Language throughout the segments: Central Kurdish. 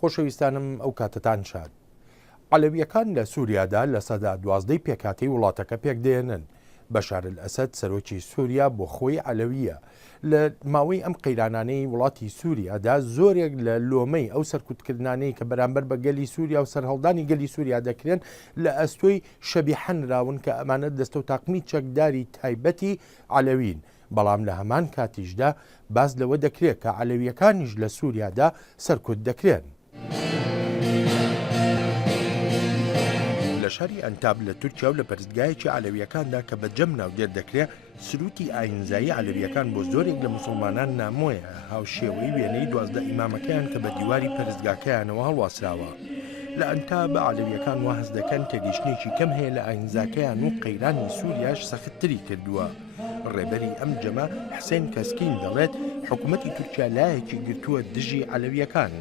خۆشەویستانم ئەو کاتتان شاد. عەلەویەکان لە سووریادا لە سەدا 12 پێکهاتەی وڵاتەکە پێکدێنن. بەشار ئەسەد سەرۆکی سووریا بۆ خۆی عەلەویە. لە ماوەی ئەم قەیرانانەی وڵاتی سووریادا زۆرێک لە لۆمەی ئەو سەرکوتکردانەی کە بەرامبەر بە گەلی سووریا و سەرهەڵدانی گەلی سووریا دەکرێن لە ئەستۆی شەبیحەنراون کە ئەمانە دەستە و تاقمی چەکداری تایبەتی عەلەوین. بەڵام لە هەمان کاتیشدا باز لەوە دەکرێت کە عەلەویەکانیش لە سووریادا سەرکوت دەکرێن. لە شاری ئەنتاب لە تورکیا و لە پەرستگایەکی عەلەویەکاندا کە بە جەم ناودێر دەکرێت سروتی ئاینزایی عەلەویەکان بۆ زۆرێک لە مسلمانان نامۆیە هاوشێوەی وێنەی 12 ئیمامەکەیان کە بە دیواری پەرستگاکەیانەوە هەڵواسراوە. لە ئەنتاب عەلەویەکان وا هەست دەکەن تێگەیشتنێکی کەم هەیە لە ئاینزاکەیان و قەیرانی سووریاش سەختتری کردووە. ڕێبەری ئەم جەمە حسێن کەسکین دەڵێت حکوومەتی تورکیا لایەکی گرتووە دژی عەلەویەکان.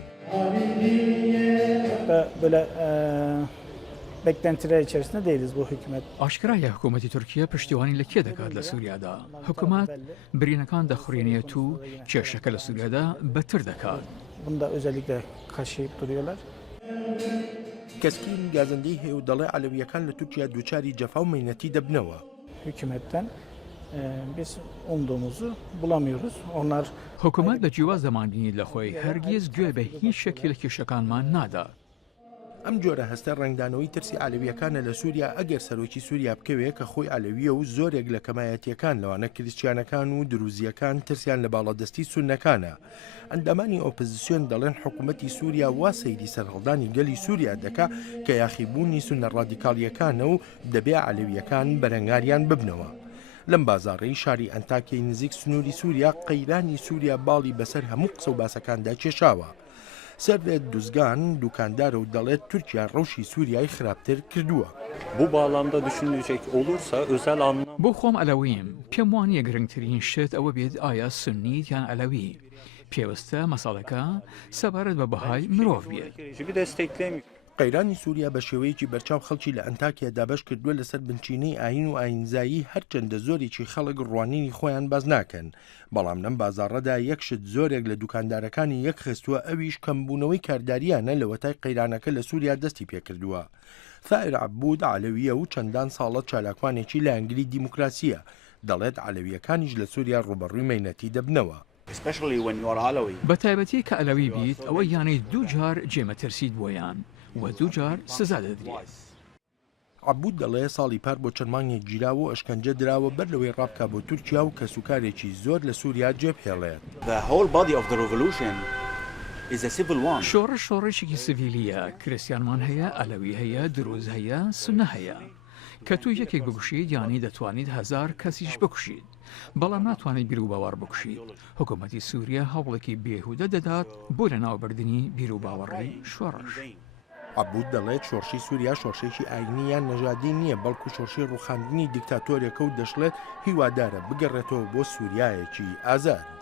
beklentiler içerisinde değiliz bu hükümet. Aşkaraya hükümeti Türkiye piştivanıyla kê dikat li Sûriyada. Hükümet birînekan daxurîniye tu kêşeke li Sûriyada betir dikat. Bunu da özellikle kaşıyıp duruyorlar. Keskin gazendî heye û dەڵێ عەلەویەکان لە تورکیا دووچاری جەفا و مەینەتی دەبنەوە. Hükümetten biz umduğumuzu bulamıyoruz. Onlar Hükümet li cîwa zemanbînî li xwe hergiz guê bi hîç şekil kêşekanman nada. ئەم جۆرە هەستە ڕنگدانەوەی ترسی عەلەویەکانە لە سووریا ئەگەر سەرۆکی سووریا بکەوێت کە خۆی عەلەویە و زۆرێک لە کەمایەتیەکان لەوانە کریسچیانەکان و دروزیەکان ترسیان لە باڵەدەستی سوننەکانە. ئەندامانی ئۆپۆزیسیۆن دەڵێن حکوومەتی سووریا وا سەیری سەرهەڵدانی گەلی سووریا دەکا کە یاخیبوونی سوننە ڕادیکاڵیەکانە و دەبێ عەلەویەکان بەرەنگاریان ببنەوە. لەم بازاڕەی شاری ئەنتاکیای نزیک سنووری سووریا قەیرانی سووریا باڵی بەسەر هەموو قسە و باسەکاندا کێشاوە. سەرێت دوزگان دوکاندارە و دەڵێت تورکیا ڕەوشی سووریای خراپتر kردووە. Bu bağlamda düşünülecek olursa özel anlam... بۆ خۆم ئەلەویم پێم وانییە گرنگترین شت ئەوە بێت ئایا سنیت یان ئەلەوی. پێوەستە مەساڵەکە سەبارەت بە بەهای مرۆڤ بێت. Bir desteklemiyor. قەیرانی سووریا بە شێوەیەکی بەرچاو خەڵکی لە ئەنتاکیا دابەش کردووە لەسەر بنچینەی ئاین و ئاینزایی هەرچەندە زۆرێکی خەڵک ڕوانینی خۆیان باز ناکەن. بەڵام لەم بازاڕەدا یەکشت زۆرێک لە دوکاندارەکانی یەک خستووە ئەویش کەمبوونەوەی کارداریانە لە وەتای قەیرانەکە لە سووریا دەستی پێکردووە. ثائر عەبود عەلەویە و چەندان ساڵە چالاکوانێکی لە ئەنگلی دیموکراسیە. دەڵێت عەلەویەکانیش لە سووریا ڕوبەڕووی مەینەتی دەبنەوە. بە تایبەتی کە ئەلەوی بیت ئەوە یانەی دوو جار جێمەترسیت بۆیان. و دوو جار سزا دەدرێت. عەبود دەڵێ ساڵی پار بۆ چەند مانگێک گیراوە و ئەشکەنجە دراوە بەر لەوەی ڕابکا بۆ تورکیا و کەسوکارێکی زۆر لە سووریا جێبهێڵێت. شۆڕشێکی سڤیلیە کریسیانمان هەیە ئەلەوی هەیە دروز هەیە سونە هەیە. کە تو یەکێک بکوشیت یانی دەتوانیت 1000 کەسیش بکوشیت. بەڵام ناتوانێت بیر و باوەڕ بکوشیت. حکوومەتی سووریا هەوڵێکی بێهودە دەدات بۆ لە ناوبردننی بیر و باوەڕی شۆڕش. عەبود دەڵێت شۆڕشی سووریا شۆڕشێکی ئاینی یان نەژادی نییە بەڵکو شۆڕشی ڕووخاندنی دیکتاتۆرێکە و دەشڵێت هیوادارە بگەڕێتەوە بۆ سووریایەکی ئازاد.